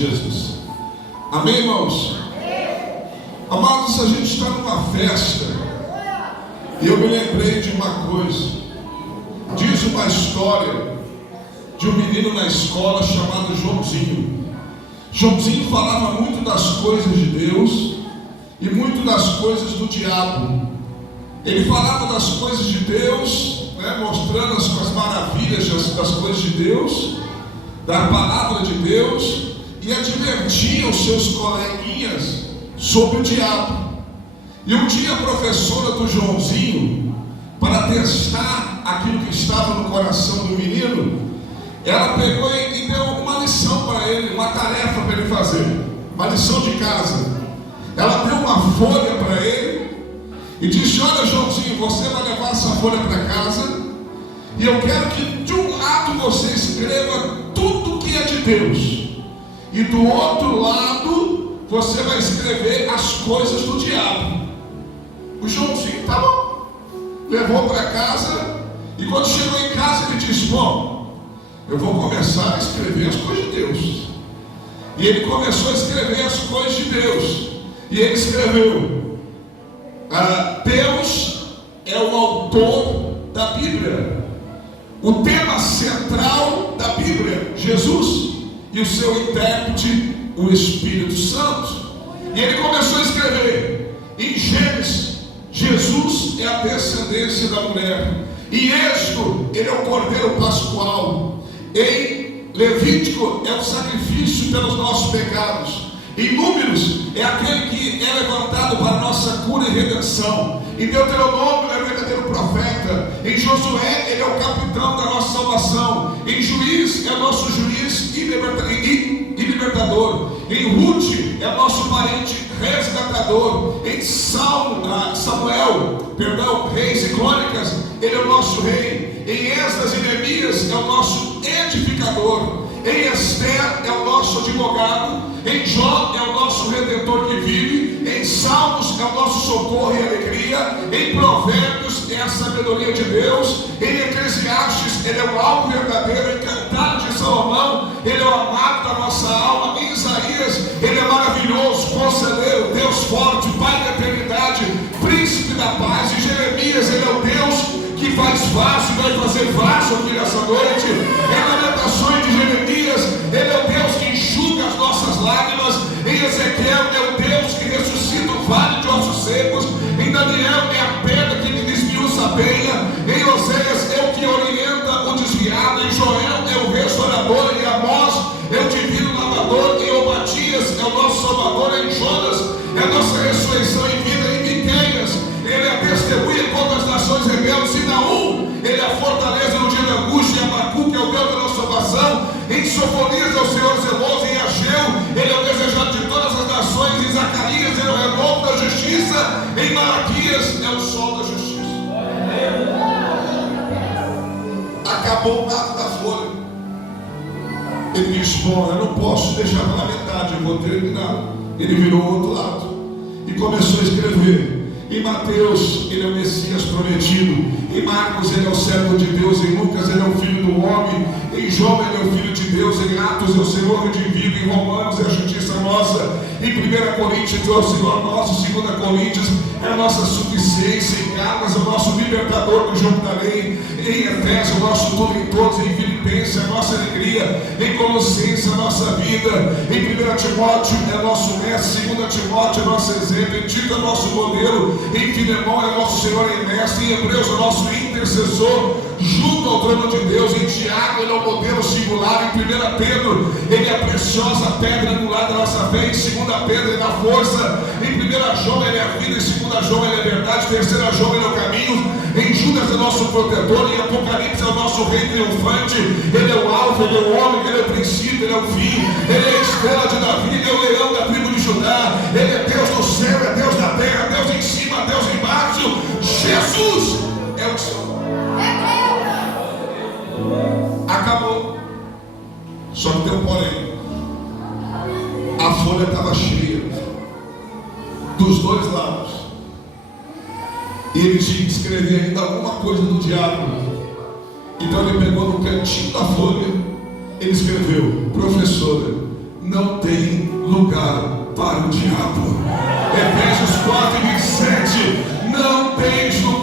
de Jesus. Amém, irmãos? Amados, a gente está numa festa e eu me lembrei de uma coisa. Diz uma história de um menino na escola chamado Joãozinho. Joãozinho falava muito das coisas de Deus e muito das coisas do diabo. Ele falava das coisas de Deus, mostrando as maravilhas das coisas de Deus, da palavra de Deus, e advertia os seus coleguinhas sobre o diabo. E um dia a professora do Joãozinho, para testar aquilo que estava no coração do menino, ela pegou e deu uma lição para ele, uma tarefa para ele fazer, uma lição de casa. Ela deu uma folha para ele e disse: olha, Joãozinho, você vai levar essa folha para casa e eu quero que de um lado você escreva tudo que é de Deus, e do outro lado você vai escrever as coisas do diabo. O Joãozinho tá bom, levou para casa, e quando chegou em casa ele disse: bom, eu vou começar a escrever as coisas de Deus. E ele começou a escrever as coisas de Deus, e ele escreveu: Deus é o autor da Bíblia, o tema central da Bíblia, Jesus, e o seu intérprete, o Espírito Santo. E ele começou a escrever em Gênesis: Jesus é a descendência da mulher. Em Êxodo, ele é o cordeiro pascual. Em Levítico, é o sacrifício pelos nossos pecados. Em Números, é aquele que é levantado para a nossa cura e redenção. Em Deuteronômio, é o verdadeiro profeta. Em Josué, ele é o capitão da nossa salvação. Em Juiz, é nosso juiz e libertador. Em Ruth, é nosso parente resgatador. Em Reis e Crônicas, ele é o nosso rei. Em Esdras e Neemias, é o nosso edificador. Em Esther, é o nosso advogado. Em Jó, é o nosso redentor que vive. Em Salmos, é o nosso socorro e alegria. Em Provérbios, é a sabedoria de Deus. Em Eclesiastes, ele é o alvo verdadeiro. Em Cantares de Salomão, ele é o amado da nossa alma. Em Isaías, ele é maravilhoso, conselheiro, Deus forte, Pai da eternidade, príncipe da paz. Em Jeremias, ele é o Deus que faz vaso e vai fazer vaso aqui nessa noite. Em Lamentações de Jeremias, ele é o Deus que enxuga as nossas lágrimas. Em Ezequiel, é o Deus que ressuscita o vale de ossos secos. Em Daniel, é a pedra que desmiuça a penha. Em Oséias, é o que orienta o desviado. Em Joel, é o restaurador. Em Amós, é o divino lavador. Em Obadias, é o nosso salvador. Em Jonas, é a nossa ressurreição e vida. Em Miqueias, ele é a testemunha contra as nações rebeldes. Em Naum, ele é a fortaleza no dia da angústia. Em Abacuque, é o Deus da nossa salvação. Em Sofonias, é o Senhor zeloso. Em Ageu, ele é o desejado de todas as nações. Em Zacarias, ele é o renovo da justiça. Em Malaquias, é o sol da justiça. Acabou o lado da folha. Ele disse: bom, eu não posso deixar pela metade, eu vou terminar. Ele virou o outro lado e começou a escrever. Em Mateus, ele é o Messias prometido. Em Marcos, ele é o servo de Deus. Em Lucas, ele é o filho do homem. Em João, ele é o filho de Deus. Em Atos, é o Senhor redimido. Em Romanos, é a justiça nossa. Em 1 Coríntios, é o Senhor nosso. 2 Coríntios, é a nossa suficiência. Em Gálatas, é o nosso libertador do jogo da lei. Em Efésios, o nosso tudo em todos. Em Filipenses, a nossa alegria. Em Colossenses, a nossa vida. Em 1 Timóteo, é nosso mestre. 2 Timóteo, é nosso exemplo. Em Tito, é nosso modelo. Em Filemão, é nosso Senhor e mestre. Em Hebreus, é nosso intercessor junto ao trono de Deus. Em Tiago, ele é o modelo singular. Em 1 Pedro, ele é a preciosa pedra angular da nossa fé. Em 2 Pedro, ele é a força. Em 1 João, ele é a vida. Em 2 João, ele é a verdade. Em 3 João, ele é o caminho. Em Judas, é nosso protetor. Em Apocalipse, é o nosso rei triunfante. Ele é o alfa, ele é o homem, ele é o princípio, ele é o fim. Ele é a estrela de Davi, ele é o leão da tribo de Judá. Ele é Deus do céu, é Deus da terra, Deus em cima, Deus embaixo. Jesus é o Senhor. Acabou. Só que tem um porém. A folha estava cheia dos dois lados. E ele tinha que escrever ainda alguma coisa do diabo. Então ele pegou no cantinho da folha. Ele escreveu: professora, não tem lugar para o diabo. Efésios 4:27, não tens lugar